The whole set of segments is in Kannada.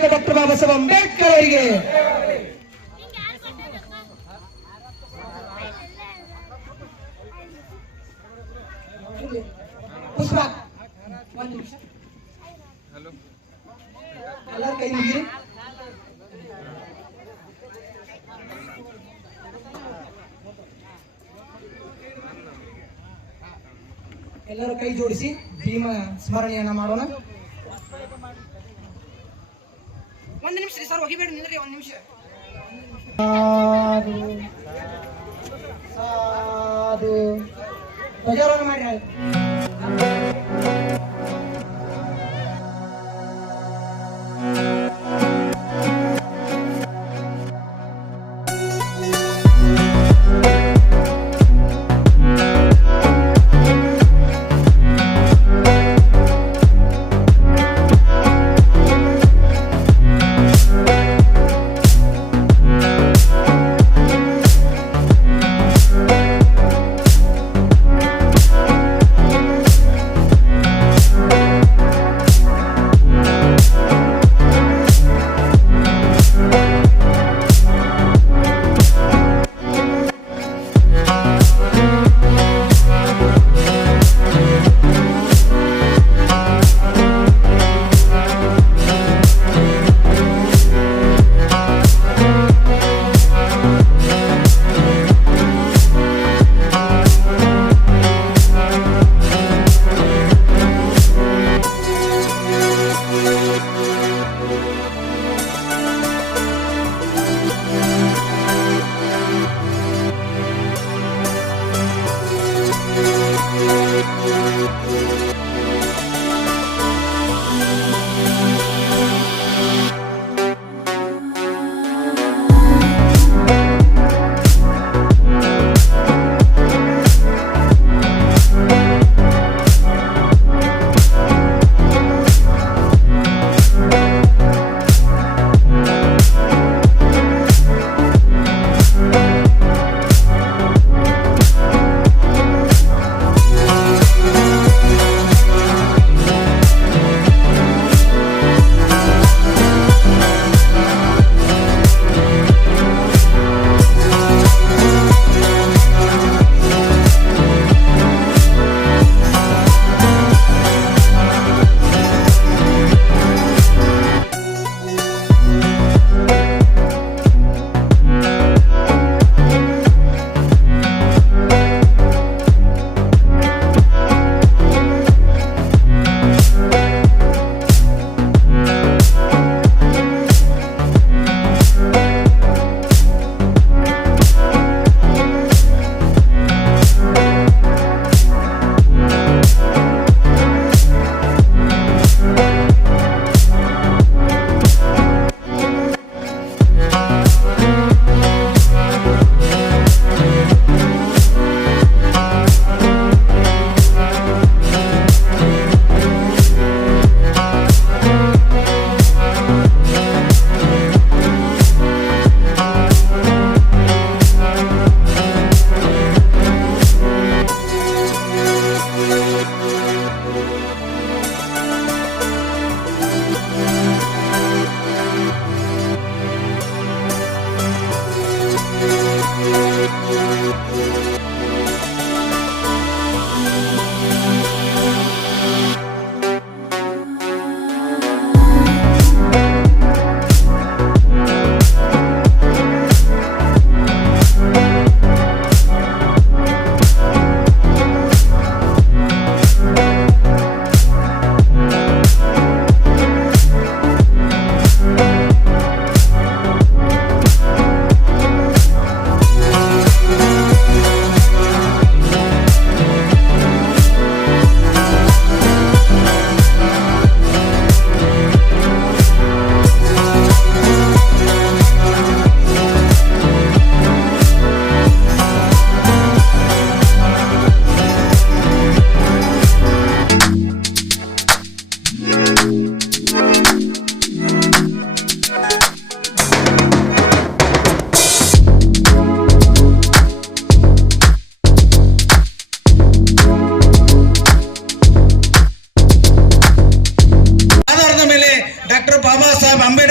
ನಾಯಕ ಡಾಕ್ಟರ್ ಬಾಬಾ ಸಾಹೇಬ್ ಅಂಬೇಡ್ಕರ್ ಅವರಿಗೆ. ಪುಷ್ಪ ಒಂದು ನಿಮಿಷ ಎಲ್ಲರ ಕೈ ಮುಗಿರಿ. ಎಲ್ಲರೂ ಕೈ ಜೋಡಿಸಿ ಭೀಮ ಸ್ಮರಣೆಯನ್ನ ಮಾಡೋಣ. ಒಂದು ನಿಮಿಷ ರೀ ಸರ್, ಹೋಗಿಬೇಡಿ, ನಿಂದ್ರಿ ಒಂದು ನಿಮಿಷ. ಸಾಧು ಧ್ವಜಾರೋಹಣ ಮಾಡಿ.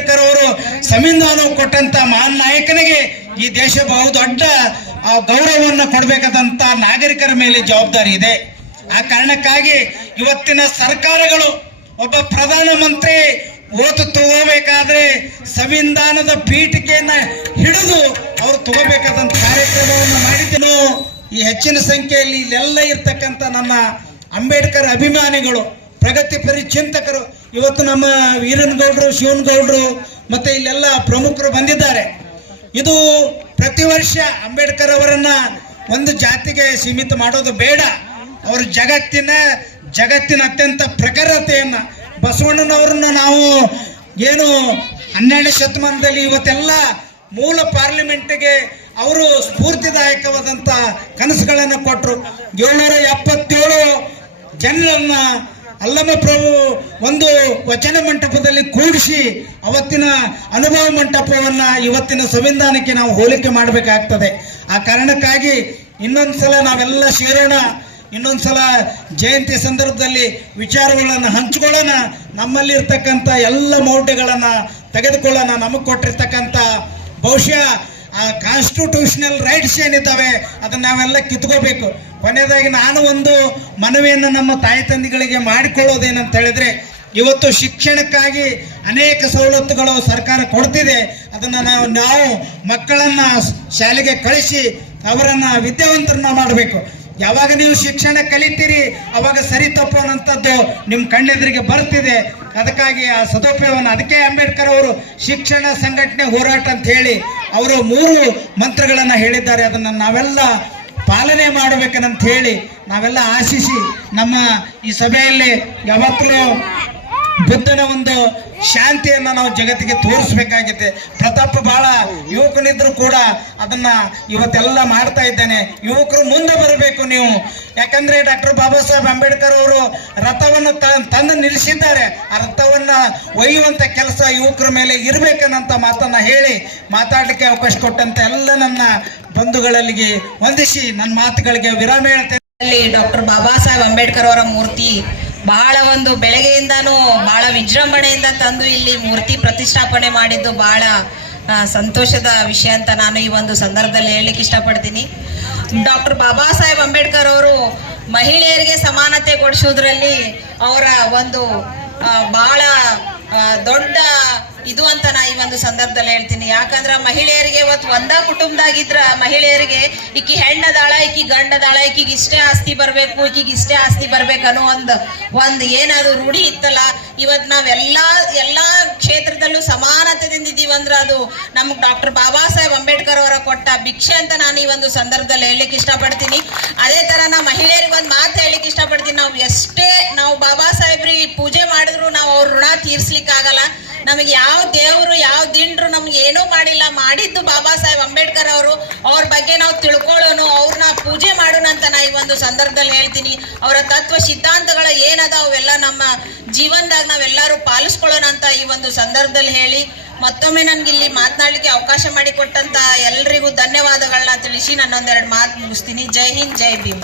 ಅಂಬೇಡ್ಕರ್ ಅವರು ಸಂವಿಧಾನ ಕೊಟ್ಟಂತ ಮಹಾನ್ ನಾಯಕನಿಗೆ ಈ ದೇಶ ಬಹುದೊಡ್ಡ ಗೌರವವನ್ನು ಕೊಡಬೇಕಾದಂತ ನಾಗರಿಕರ ಮೇಲೆ ಜವಾಬ್ದಾರಿ ಇದೆ. ಆ ಕಾರಣಕ್ಕಾಗಿ ಇವತ್ತಿನ ಸರ್ಕಾರಗಳು ಒಬ್ಬ ಪ್ರಧಾನ ಮಂತ್ರಿ ಓತು ತಗೋಬೇಕಾದ್ರೆ ಸಂವಿಧಾನದ ಪೀಠಿಕೆಯನ್ನ ಹಿಡಿದು ಅವರು ತಗೋಬೇಕಾದಂತ ಕಾರ್ಯಕ್ರಮವನ್ನು ಮಾಡಿದ್ದೇನು. ಈ ಹೆಚ್ಚಿನ ಸಂಖ್ಯೆಯಲ್ಲಿ ಇಲ್ಲೆಲ್ಲ ಇರ್ತಕ್ಕಂಥ ನಮ್ಮ ಅಂಬೇಡ್ಕರ್ ಅಭಿಮಾನಿಗಳು, ಪ್ರಗತಿಪರ ಚಿಂತಕರು, ಇವತ್ತು ನಮ್ಮ ವೀರನಗೌಡರು, ಶಿವನಗೌಡರು ಮತ್ತೆ ಇಲ್ಲೆಲ್ಲ ಪ್ರಮುಖರು ಬಂದಿದ್ದಾರೆ. ಇದು ಪ್ರತಿ ವರ್ಷ ಅಂಬೇಡ್ಕರ್ ಅವರನ್ನ ಒಂದು ಜಾತಿಗೆ ಸೀಮಿತ ಮಾಡೋದು ಬೇಡ. ಅವರು ಜಗತ್ತಿನ ಅತ್ಯಂತ ಪ್ರಖರತೆಯನ್ನ, ಬಸವಣ್ಣನವರನ್ನ ನಾವು ಏನು 12ನೇ ಶತಮಾನದಲ್ಲಿ ಇವತ್ತೆಲ್ಲ ಮೂಲ ಪಾರ್ಲಿಮೆಂಟ್ಗೆ ಅವರು ಸ್ಫೂರ್ತಿದಾಯಕವಾದಂಥ ಕನಸುಗಳನ್ನು ಕೊಟ್ಟರು. 777 ಜನರನ್ನ ಅಲ್ಲಮ ಪ್ರಭು ಒಂದು ವಚನ ಮಂಟಪದಲ್ಲಿ ಕೂಡಿಸಿ ಅವತ್ತಿನ ಅನುಭವ ಮಂಟಪವನ್ನ ಇವತ್ತಿನ ಸಂವಿಧಾನಕ್ಕೆ ನಾವು ಹೋಲಿಕೆ ಮಾಡಬೇಕಾಗ್ತದೆ. ಆ ಕಾರಣಕ್ಕಾಗಿ ಇನ್ನೊಂದ್ಸಲ ನಾವೆಲ್ಲ ಸೇರೋಣ, ಇನ್ನೊಂದ್ಸಲ ಜಯಂತಿ ಸಂದರ್ಭದಲ್ಲಿ ವಿಚಾರಗಳನ್ನು ಹಂಚಿಕೊಳ್ಳೋಣ, ನಮ್ಮಲ್ಲಿ ಇರ್ತಕ್ಕಂಥ ಎಲ್ಲ ಮೌಢ್ಯಗಳನ್ನು ತೆಗೆದುಕೊಳ್ಳೋಣ. ನಮಗೆ ಕೊಟ್ಟಿರ್ತಕ್ಕಂಥ ಬಹುಶಃ ಆ ಕಾನ್ಸ್ಟಿಟ್ಯೂಷನಲ್ ರೈಟ್ಸ್ ಏನಿದ್ದಾವೆ ಅದನ್ನ ನಾವೆಲ್ಲ ಕಿತ್ಕೋಬೇಕು. ಕೊನೆಯದಾಗಿ ನಾನು ಒಂದು ಮನವಿಯನ್ನು ನಮ್ಮ ತಾಯಿ ತಂದೆಗಳಿಗೆ ಮಾಡಿಕೊಳ್ಳೋದೇನಂತ ಹೇಳಿದ್ರೆ, ಇವತ್ತು ಶಿಕ್ಷಣಕ್ಕಾಗಿ ಅನೇಕ ಸವಲತ್ತುಗಳು ಸರ್ಕಾರ ಕೊಡ್ತಿದೆ. ಅದನ್ನು ನಾವು ಮಕ್ಕಳನ್ನ ಶಾಲೆಗೆ ಕಳಿಸಿ ಅವರನ್ನ ವಿದ್ಯಾವಂತರನ್ನ ಮಾಡಬೇಕು. ಯಾವಾಗ ನೀವು ಶಿಕ್ಷಣ ಕಲಿತೀರಿ ಅವಾಗ ಸರಿ ತಪ್ಪು ಅನ್ನೋಂಥದ್ದು ನಿಮ್ಮ ಕಣ್ಣೆದುರಿಗೆ ಬರ್ತಿದೆ. ಅದಕ್ಕಾಗಿ ಆ ಸದುಪಯೋಗವನ್ನು, ಅದಕ್ಕೆ ಅಂಬೇಡ್ಕರ್ ಅವರು ಶಿಕ್ಷಣ, ಸಂಘಟನೆ, ಹೋರಾಟ ಅಂತ ಹೇಳಿ ಅವರು 3 ಮಂತ್ರಗಳನ್ನು ಹೇಳಿದ್ದಾರೆ. ಅದನ್ನು ನಾವೆಲ್ಲ ಪಾಲನೆ ಮಾಡಬೇಕಂತ ಹೇಳಿ ನಾವೆಲ್ಲ ಆಶಿಸಿ ನಮ್ಮ ಈ ಸಭೆಯಲ್ಲಿ ಯಾವತ್ತೂ ಬುದ್ಧನ ಒಂದು ಶಾಂತಿಯನ್ನ ನಾವು ಜಗತ್ತಿಗೆ ತೋರಿಸ್ಬೇಕಾಗಿದೆ. ಪ್ರತಾಪ್ ಬಹಳ ಯುವಕನಿದ್ರು ಕೂಡ ಅದನ್ನ ಇವತ್ತೆಲ್ಲ ಮಾಡ್ತಾ ಇದ್ದಾನೆ. ಯುವಕರು ಮುಂದೆ ಬರಬೇಕು ನೀವು, ಯಾಕಂದ್ರೆ ಡಾಕ್ಟರ್ ಬಾಬಾ ಸಾಹೇಬ್ ಅಂಬೇಡ್ಕರ್ ಅವರು ರಥವನ್ನು ತಂದು ನಿಲ್ಲಿಸಿದ್ದಾರೆ. ಆ ರಥವನ್ನ ಒಯ್ಯುವಂತ ಕೆಲಸ ಯುವಕರ ಮೇಲೆ ಇರ್ಬೇಕನ್ನಂತ ಮಾತನ್ನ ಹೇಳಿ ಮಾತಾಡ್ಲಿಕ್ಕೆ ಅವಕಾಶ ಕೊಟ್ಟಂತ ಎಲ್ಲ ನನ್ನ ಬಂಧುಗಳಿಗೆ ವಂದಿಸಿ ನನ್ನ ಮಾತುಗಳಿಗೆ ವಿರಾಮ ಹೇಳ್ತೇನೆ. ಡಾಕ್ಟರ್ ಬಾಬಾ ಸಾಹೇಬ್ ಅಂಬೇಡ್ಕರ್ ಅವರ ಮೂರ್ತಿ ಬಹಳ ಒಂದು ಬೆಳಗ್ಗೆಯಿಂದಾನು ಬಹಳ ವಿಜೃಂಭಣೆಯಿಂದ ತಂದು ಇಲ್ಲಿ ಮೂರ್ತಿ ಪ್ರತಿಷ್ಠಾಪನೆ ಮಾಡಿದ್ದು ಬಹಳ ಸಂತೋಷದ ವಿಷಯ ಅಂತ ನಾನು ಈ ಒಂದು ಸಂದರ್ಭದಲ್ಲಿ ಹೇಳಲಿಕ್ಕೆ ಇಷ್ಟಪಡ್ತೀನಿ. ಡಾಕ್ಟರ್ ಬಾಬಾ ಸಾಹೇಬ್ ಅಂಬೇಡ್ಕರ್ ಅವರು ಮಹಿಳೆಯರಿಗೆ ಸಮಾನತೆ ಕೊಡಿಸೋದ್ರಲ್ಲಿ ಅವರ ಒಂದು ಬಹಳ ದೊಡ್ಡ ಇದು ಅಂತ ನಾ ಈ ಒಂದು ಸಂದರ್ಭದಲ್ಲಿ ಹೇಳ್ತೀನಿ. ಯಾಕಂದ್ರ ಮಹಿಳೆಯರಿಗೆ ಇವತ್ತು ಒಂದ ಕುಟುಂಬದಾಗಿದ್ರ ಮಹಿಳೆಯರಿಗೆ ಈಕಿ ಹೆಣ್ಣದಾಳ, ಈಕಿ ಗಂಡದಾಳ, ಈಕಿಗೆ ಇಷ್ಟೇ ಆಸ್ತಿ ಬರ್ಬೇಕು, ಈಕಿಗೆ ಇಷ್ಟೇ ಆಸ್ತಿ ಬರ್ಬೇಕು ಅನ್ನೋ ಒಂದ್ ಏನಾದ್ರು ರೂಢಿ ಇತ್ತಲ್ಲ. ಇವತ್ ಎಲ್ಲಾ ಕ್ಷೇತ್ರದಲ್ಲೂ ಸಮಾನತೆದಿಂದ ಇದೀವಿ ಅಂದ್ರ ಅದು ನಮ್ಗೆ ಡಾಕ್ಟರ್ ಬಾಬಾ ಸಾಹೇಬ್ ಅಂಬೇಡ್ಕರ್ ಅವರ ಕೊಟ್ಟ ಭಿಕ್ಷೆ ಅಂತ ನಾನು ಈ ಒಂದು ಸಂದರ್ಭದಲ್ಲಿ ಹೇಳಲಿಕ್ಕೆ ಇಷ್ಟಪಡ್ತೀನಿ. ಅದೇ ತರ ನಾ ಮಹಿಳೆಯರಿಗೆ ಒಂದು ಮಾತು ಹೇಳಲಿಕ್ಕೆ ಇಷ್ಟಪಡ್ತೀನಿ. ನಾವು ಎಷ್ಟೇ ನಾವು ಬಾಬಾ ಸಾಹೇಬ್ರಿಗೆ ಪೂಜೆ ಮಾಡಿದ್ರು ನಾವು ಅವ್ರ ಋಣ ತೀರ್ಸ್ಲಿಕ್ಕೆ ಆಗಲ್ಲ. ನಮಗೆ ಯಾವ ದೇವರು ಯಾವ ದಿಂಡ್ರು ನಮ್ಗೆ ಏನೂ ಮಾಡಿಲ್ಲ, ಮಾಡಿದ್ದು ಬಾಬಾ ಸಾಹೇಬ್ ಅಂಬೇಡ್ಕರ್ ಅವರು. ಅವ್ರ ಬಗ್ಗೆ ನಾವು ತಿಳ್ಕೊಳ್ಳೋನು, ಅವ್ರನ್ನ ಪೂಜೆ ಮಾಡೋಣ ಅಂತ ನಾ ಈ ಒಂದು ಸಂದರ್ಭದಲ್ಲಿ ಹೇಳ್ತೀನಿ. ಅವರ ತತ್ವ ಸಿದ್ಧಾಂತಗಳ ಏನದ ಅವೆಲ್ಲ ನಮ್ಮ ಜೀವನದಾಗ ನಾವೆಲ್ಲರೂ ಪಾಲಿಸ್ಕೊಳ್ಳೋಣ ಅಂತ ಈ ಒಂದು ಸಂದರ್ಭದಲ್ಲಿ ಹೇಳಿ ಮತ್ತೊಮ್ಮೆ ನನ್ಗೆ ಇಲ್ಲಿ ಮಾತನಾಡ್ಲಿಕ್ಕೆ ಅವಕಾಶ ಮಾಡಿಕೊಟ್ಟಂತ ಎಲ್ರಿಗೂ ಧನ್ಯವಾದಗಳನ್ನ ತಿಳಿಸಿ ನನ್ನೊಂದೆರಡು ಮಾತು ಮುಗಿಸ್ತೀನಿ. ಜೈ ಹಿಂದ್, ಜೈ ಭೀಮ್.